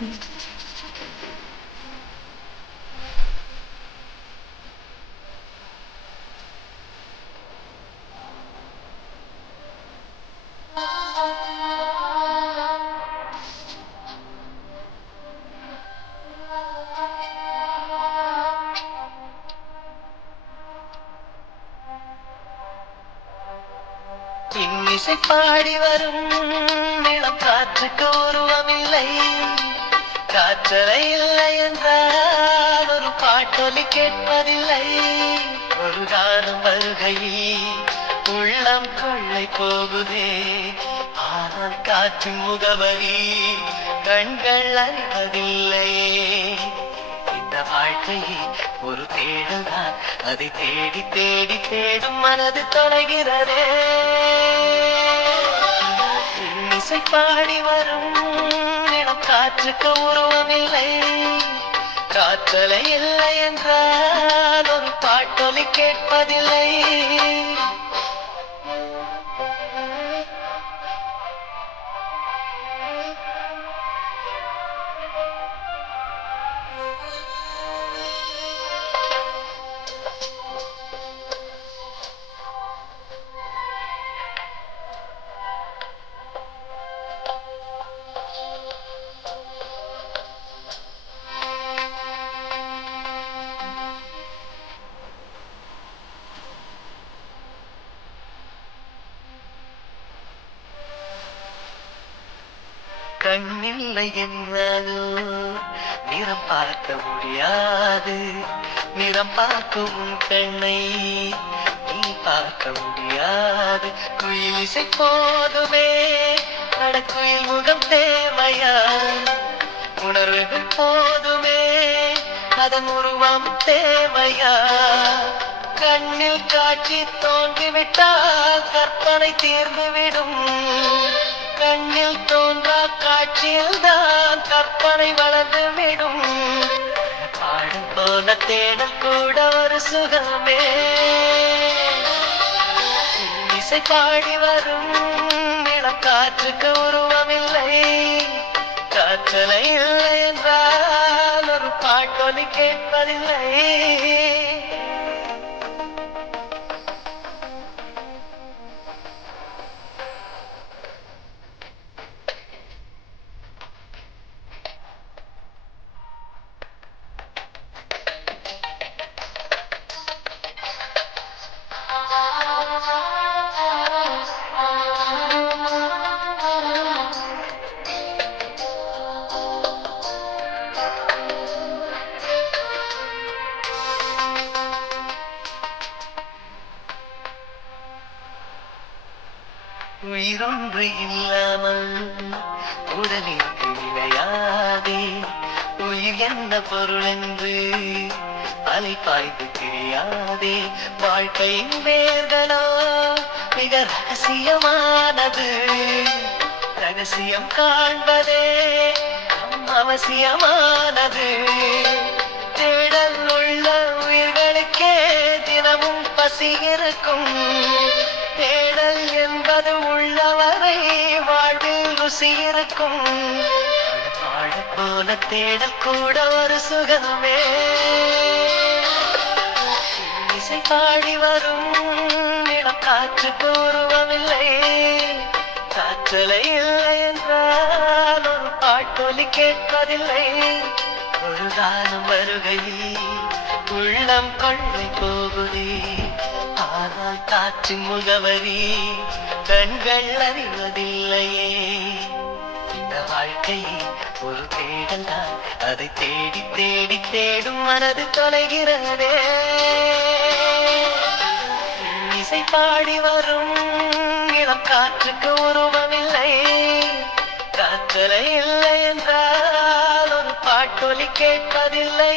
うん。இன்னிசை பாடி வரும் நிலம் காற்றுக்கு உருவமில்லை. காற்றலை இல்லை என்றால் ஒரு பாட்டொலி கேட்பதில்லை. ஒரு காலம் வருகையில் உள்ளம் கொள்ளை போகுதே. ஆனால் காற்றின் முகவரி கண்கள் அறிவதில்லையே. வாழ்க்கை ஒரு தேடல் தான் அதை தேடி தேடி தேடும் மனது தொலைகிறதே. இசை பாடி வரும் இடம் காற்றுக்கு உருவமில்லை. காற்றலை இல்லை என்றால் ஒரு பாட்டொலி கேட்பதில்லை. கண்ணில்லை என்றாலோ? நிறம் பார்க்க முடியாது. நிறம் பார்க்கும் கண்ணை நீ பார்க்க முடியாது. குயில் இசை போதுமே. நடக்குயில் முகம் தேவையா? உணர்வுகள் போதுமே. அதன் உருவம் தேவையா? கண்ணில் காட்சி தோன்றிவிட்டால் கற்பனை தீர்ந்துவிடும். கண்ணில் தோன்றா காட்சியில் தான் கற்பனை வளர்ந்து விடும். பாடும் போன தேடல் கூட ஒரு சுகமே. இசை பாடி வரும் இளம் காற்றுக்கு உருவமில்லை. காற்றலை இல்லை என்றால் ஒரு பாட்டொலி கேட்பதில்லை. உயிரொன்று இல்லாமல் உடலிற்கு விளையாதே உயிர் என்ன பொருள் என்று அலை பாய்ந்து தெரியாதே வாழ்க்கையின் வேர்களோ மிக ரகசியமானது. ரகசியம் காண்பதே அவசியமானது. தேடல் உள்ள உயிர்களுக்கே தினமும் பசி இருக்கும். தேடல் என்பது உள்ளவரை வாழ்வில் ருசி இருக்கும். வாழ போல தேடல் கூட ஒரு சுகமே. இசை பாடி வரும் இடம் காற்றுக்கு உருவமில்லை காற்றலை இல்லை என்றால் ஒரு பாட்டொலி கேட்பதில்லை. ஒரு தானம் வருகை உள்ளம் கொள்ளை போகுதே. ஆனால் காற்று முகவரி கண்கள் அறிவதில்லையே இந்த வாழ்க்கை ஒரு தேடல் தான் அதை தேடி தேடி தேடும் மனது தொலைகிறதே. இசை பாடி வரும் இளம் காற்றுக்கு உருவமில்லை. காற்றலை இல்லை என்றால் ஒரு பாட்டொலி கேட்பதில்லை.